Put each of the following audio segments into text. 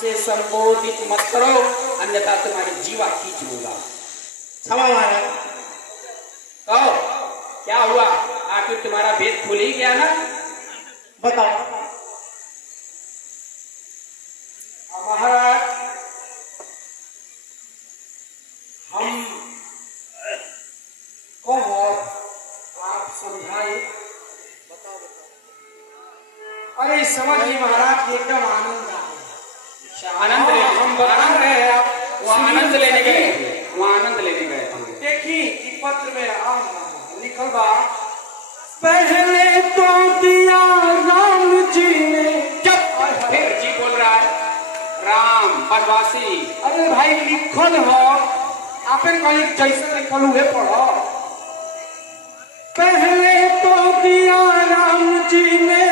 से संबोधित मत करो, अन्यथा तुम्हारी जीवा खींच लूंगा। क्षमा महाराज। कहो क्या हुआ, आखिर तुम्हारा भेद खुल ही गया ना? बताओ। महाराज हम कहो आप समझाए। अरे समझिए महाराज, एकदम आनंद आनंद ले, हम बता रहे हैं आप वो आनंद लेने गए थे, वो आनंद लेने गए थे। देखिए कि पत्र में लिखल बा, पहले तो दिया राम जी ने। जब फिर जी बोल रहा है, राम बनवासी। अरे भाई लिखल हो, आपन कहीं जैसे लिखल हुए पढ़ो। पहले तो दिया राम जी ने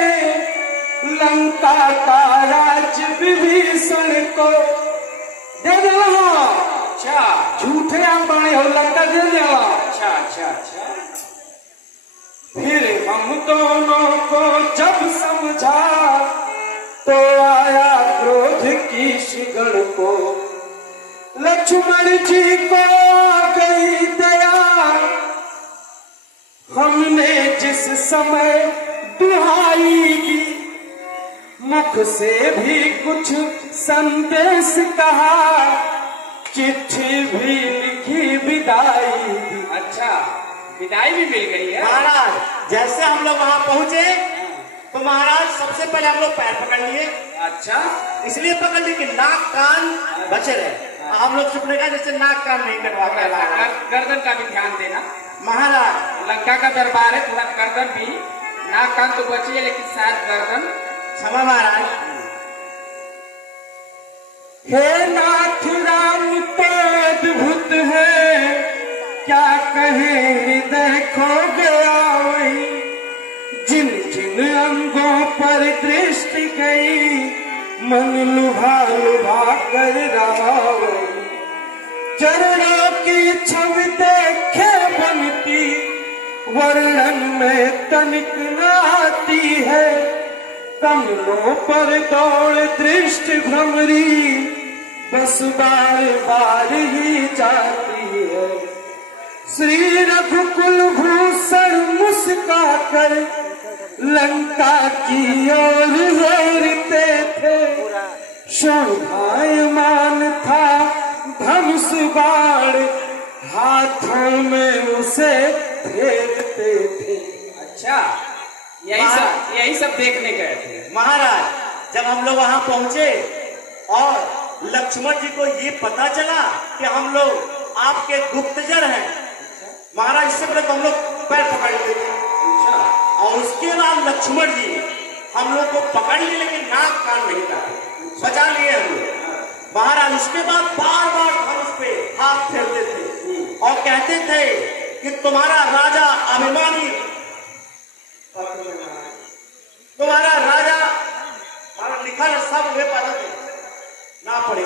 लंका का राज विभीषण को दे दिया। अच्छा, झूठे आप बने हो, लंका दे दिया। अच्छा अच्छा अच्छा। फिर हम दोनों को जब समझा तो आया क्रोध की शिगड़ को, लक्ष्मण जी को आ गई दया। हमने जिस समय दुहाई दी, मुख से भी कुछ संदेश कहा, चिट्ठी भी लिखी विदाई दी। अच्छा, विदाई भी मिल गई है। महाराज जैसे हम लोग वहां पहुंचे तो महाराज सबसे पहले हम लोग पैर पकड़ लिए। अच्छा, इसलिए पकड़ लिए कि नाक कान बचे रहे। हम लोग चुपने का जैसे नाक कान नहीं कटवा के लाया। गर्दन का भी ध्यान देना। महाराज लंका का दरबार है, थोड़ा गर्दन भी, नाक कान तो बची है लेकिन शायद गर्दन। क्षमा महाराज। हे नाथ राम तो अद्भुत है, क्या कहे हृदय खो गया वही। जिन जिन अंगों पर दृष्टि गई, मन लुभा लुभा कर रहा वही। चरणों की छवि देखे बनती, वर्णन में तनिक न आती है। कमलों पर दौड़ दृष्टि भ्रमरी, बस बार बार ही जाती है। श्री रघुकुल भूषण मुस्का कर लंका की ओर हेरते थे। शोभायमान था धनुष बाण, हाथों में उसे फेरते थे। अच्छा, यही सब देखने गए थे। महाराज जब हम लोग वहां पहुंचे और लक्ष्मण जी को ये पता चला कि हम लोग आपके गुप्तचर हैं, महाराज इससे पहले तो हम लोग पैर पकड़ लिए थे। अच्छा, और उसके बाद लक्ष्मण जी हम लोग को पकड़ लिए, लेकिन नाक कान नहीं काटे, बचा लिए हम लोग। महाराज उसके बाद बार बार धनुष पे हाथ फेरते थे और कहते थे कि तुम्हारा राजा अभिमानी, तुम्हारा राजा, हमारा लिखा सब वे पता थे ना पड़े।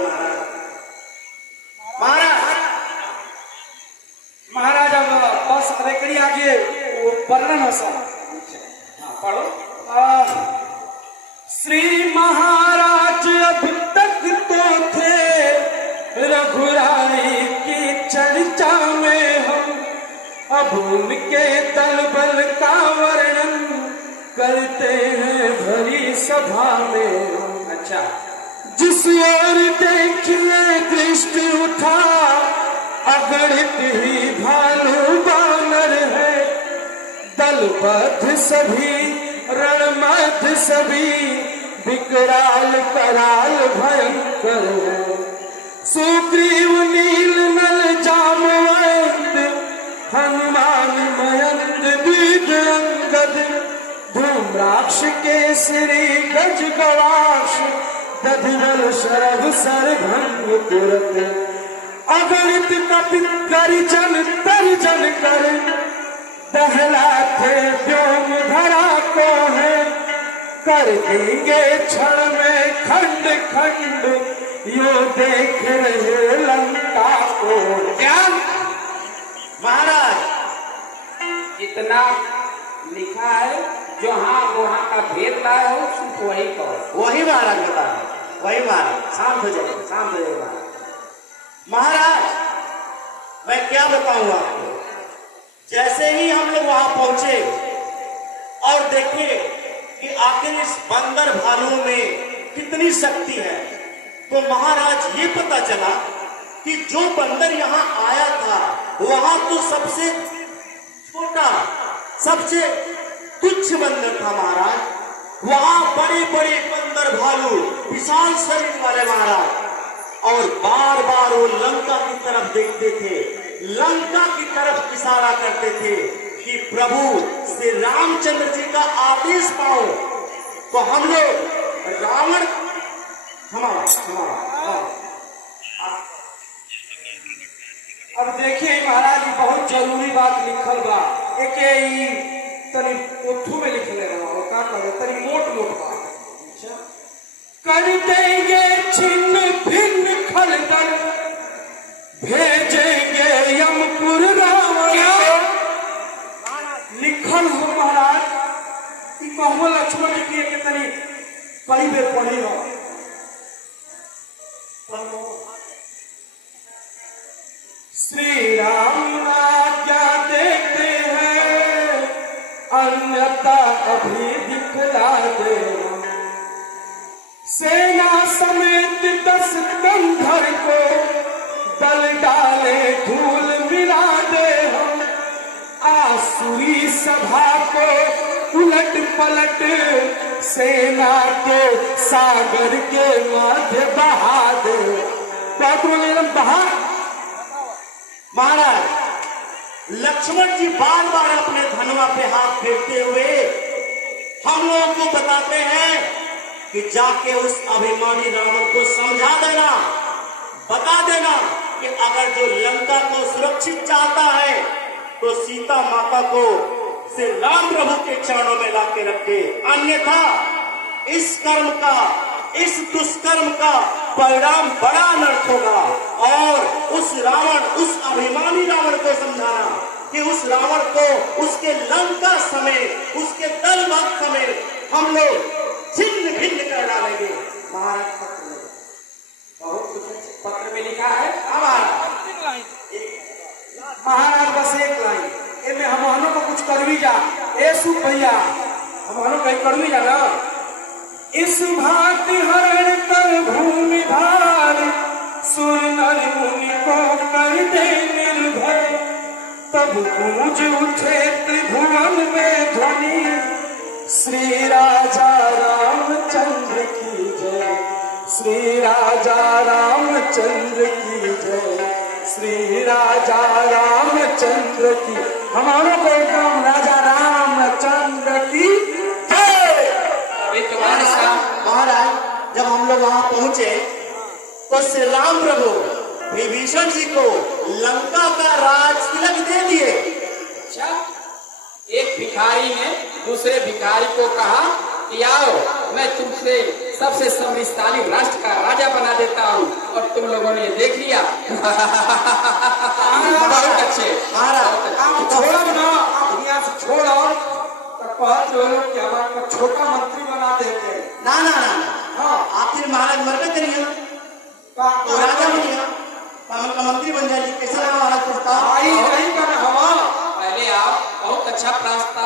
महाराज अब बस रेकड़ी आगे वो वर्णन हो सब। पढ़ो। श्री महाराज अब तक तो थे रघुराई की चर्चा में हम, अब उनके दल बल का वर्णन करते हैं भरी सभा में हम। अच्छा, जिस ओर देखिए दृष्टि उठा, अगणित ही भालू बानर है। दलबद्ध सभी रणमध्य सभी, विकराल कराल भयंकर है। सुग्रीव नील नल जामवंत, हनुमान मयंक द्विज अंगद। धूम्राक्ष केसरी गज गवाक्ष, दधिवल शरभ सरभंग तुरत। अगणित कपित गर्जन तर्जन कर, दहलाते व्योम धरा को है। कर देंगे क्षण में खंड खंड, यो देख रहे लंका को। क्या महाराज जितना लिखा है, जो हाँ वहाँ का भेद लाए हो सिर्फ वही कहो। वही महाराज बता वही महाराज, शांत हो जाइए, शांत हो जाइए महाराज। महाराज मैं क्या बताऊं आपको, जैसे ही हम लोग वहां पहुंचे और देखे कि आखिर इस बंदर भालू में कितनी शक्ति है, तो महाराज ये पता चला कि जो बंदर यहाँ आया था वहां तो सबसे छोटा, सबसे तुच्छ बंदर था महाराज। वहां बड़े बड़े बंदर भालू विशाल शरीर वाले महाराज, और बार बार वो लंका की तरफ देखते थे, लंका की तरफ इशारा करते थे कि प्रभु श्री रामचंद्र जी का आदेश पाओ। तो हम लोग रावण अब देखिए महाराज जी बहुत जरूरी बात लिखल बा, एक तनी पोथू में लिख ले रहा हो, का करे तनी मोट मोट बात कर देंगे, छिन्न भिन्न खलदल भेजेंगे यमपुर रावण। लिखल हो महाराज कि कहबो लक्ष्मण जी के तनी कई बेर पढ़ी हो। श्री राम आज्ञा देते हैं, अन्यथा अभी दिखला दे। सेना समेत 10 कंधर को दल डाले धूल मिला दे हम। आसुरी सभा को उलट पलट सेना के सागर के मध्य बहा दे। बहा महाराज लक्ष्मण जी बार बार अपने धनुआ पे हाथ फेरते हुए हम लोगों को बताते हैं कि जाके उस अभिमानी रावण को समझा देना, बता देना कि अगर जो लंका को सुरक्षित चाहता है तो सीता माता को श्री राम प्रभु के चरणों में लाके रखे, अन्यथा इस कर्म का, इस दुष्कर्म का परिणाम बड़ा अनर्थ होगा। और उस रावण, उस अभिमानी रावण को समझाना कि उस रावण को उसके लंका समेत, उसके दल बल समेत हम लोग छिन्न भिन्न कर डालेंगे। महाराज पत्र में बहुत कुछ पत्र में लिखा है। महाराज बस एक लाइन एमे हमहनो को कुछ करवी जा, ए सुख भैया हमहनो कहीं करवी जा ना। इस भांति हरण कर भूमि भार, सुर नर मुनि को कर दे निर्भय। तब गूंज उठे त्रिभुवन में ध्वनि, श्री राजा रामचंद्र की जय, श्री राजा रामचंद्र की जय, श्री राजा रामचंद्र की। हमारों को एकदम राजा रामचंद्र की जय। महाराज जब हम लोग वहां पहुंचे तो श्री राम प्रभु विभीषण जी को लंका का राज तिलक दे दिए। अच्छा, एक भिखारी ने दूसरे भिखारी को कहा कि आओ मैं तुमसे सबसे समृद्धशाली राष्ट्र का राजा बना देता हूँ, और तुम लोगों ने देख लिया। बहुत अच्छे महाराज आप छोड़ो ना, आप यहाँ से छोड़ो बहुत लोग क्या हमारे छोटा मंत्री बना देते। ना ना ना हाँ, आखिर महाराज मरबे करिए तो राजा बनिए, का मंत्री बन जाइए। कैसा लगा महाराज प्रस्ताव? नहीं करना हवा, पहले आप बहुत अच्छा प्रस्ताव